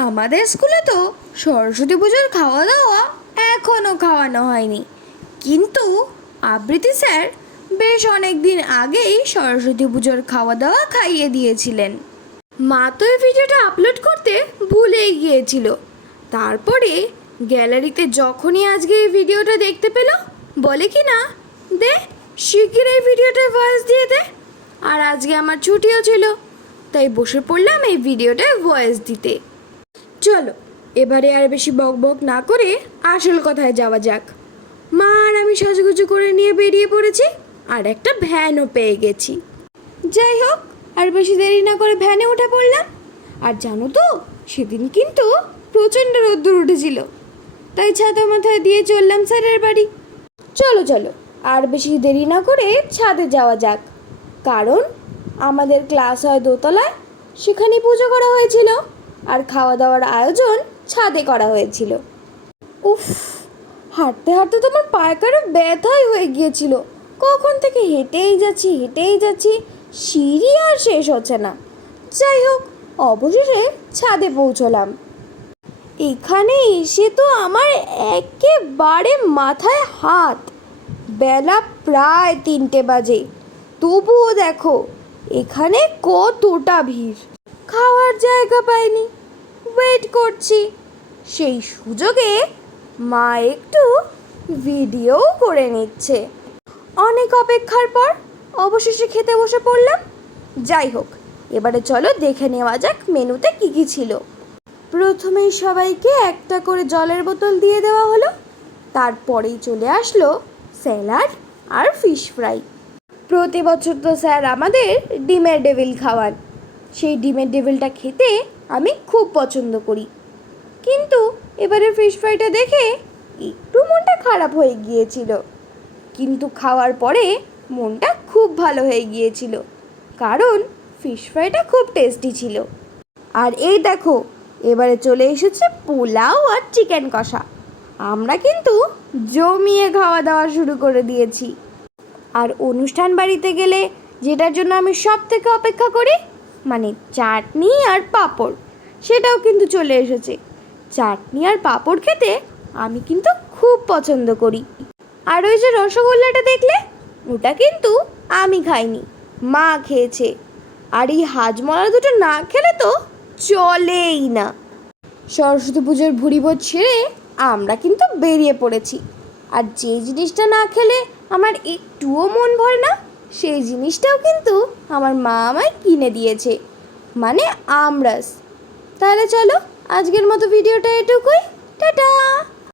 আমাদের স্কুলে তো সরস্বতী পুজোর খাওয়া দাওয়া এখনও খাওয়ানো হয়নি। কিন্তু আবৃত্তি স্যার বেশ অনেক দিন আগেই সরস্বতী পুজোর খাওয়া দাওয়া খাইয়ে দিয়েছিলেন। মা তো এই ভিডিওটা আপলোড করতে ভুলেই গিয়েছিল। তারপরে গ্যালারিতে যখনই আজকে এই ভিডিওটা দেখতে পেল, বলে কি না, দে, শিগগির এই ভিডিওটা ভয়েস দিয়ে দে। আর আজকে আমার ছুটিও ছিল, তাই বসে পড়লাম এই ভিডিওটায় ভয়েস দিতে। চলো, এবারে আর বেশি বক বক না করে আসল কথায় যাওয়া যাক। মা আর আমি সাজুগুজু করে নিয়ে বেরিয়ে পড়েছি আর একটা ভ্যানও পেয়ে গেছি। যাই হোক, আর বেশি দেরি না করে ভ্যানে উঠে পড়লাম। আর জানো তো, সেদিন কিন্তু প্রচণ্ড রোদ্দুর উঠেছিল। তাই ছাতা মাথায় দিয়ে চললাম স্যারের বাড়ি। চলো চলো, আর বেশি দেরি না করে ছাদে যাওয়া যাক। কারণ আমাদের ক্লাস হয় দোতলায় সেখানে পুজো করা হয়েছিল। আর খাওয়া দাওয়ার আয়োজন ছাদে করা হয়েছিল। উফ, হাঁটতে হাঁটতে তো আমার পায়কারে ব্যথাই হয়ে গিয়েছিল। কখন থেকে হেঁটেই যাচ্ছি হেঁটেই যাচ্ছি, সিঁড়ি আর শেষ হচ্ছে না। যাই হোক, অবশেষে ছাদে পৌঁছলাম। এখানে এসে তো আমার একেবারে মাথায় হাত। বেলা প্রায় তিনটে বাজে। তবুও দেখো, এখানে কতটা ভিড়। খাওয়ার জায়গা পাইনি। ওয়েট করছি। সেই সুযোগে মা একটু ভিডিও করে নিচ্ছে। অনেক অপেক্ষার পর অবশেষে খেতে বসে পড়লাম। যাই হোক, এবারে চলো দেখে নেওয়া যাক মেনুতে কী কী ছিল। প্রথমেই সবাইকে একটা করে জলের বোতল দিয়ে দেওয়া হলো। তারপরেই চলে আসলো স্যালাড আর ফিশ ফ্রাই। প্রতি বছর তো স্যার আমাদের ডিমের ডেভিল খাওয়ান। সেই ডিমের ডেভিলটা খেতে আমি খুব পছন্দ করি। কিন্তু এবারে ফিশ ফ্রাইটা দেখে একটু মনটা খারাপ হয়ে গিয়েছিল। কিন্তু খাওয়ার পরে মনটা খুব ভালো হয়ে গিয়েছিল। কারণ ফিশ ফ্রাইটা খুব টেস্টি ছিল। আর এই দেখো, এবারে চলে এসেছে পোলাও আর চিকেন কষা। আমরা কিন্তু জমিয়ে খাওয়া দাওয়া শুরু করে দিয়েছি। আর অনুষ্ঠান বাড়িতে গেলে যেটার জন্য আমি সব থেকে অপেক্ষা করি মানে চাটনি আর পাঁপড়, সেটাও কিন্তু চলে এসেছে। চাটনি আর পাঁপড় খেতে আমি কিন্তু খুব পছন্দ করি। আর ওই যে রসগোল্লাটা দেখলে, ওটা কিন্তু আমি খাইনি, মা খেয়েছে। আর এই হাজমলা দুটো না খেলে তো চলেই না। সরস্বতী পুজোর ভুড়িভোজ ছেড়ে আমরা কিন্তু বেরিয়ে পড়েছি। আর যে জিনিসটা না খেলে আমার একটুও মন ভরে না সেই জিনিসটাও কিন্তু আমার মা আমায় কিনে দিয়েছে। মানে আমরাস। তাহলে চলো, আজকের মতো ভিডিওটা এটুকুই। টাটা!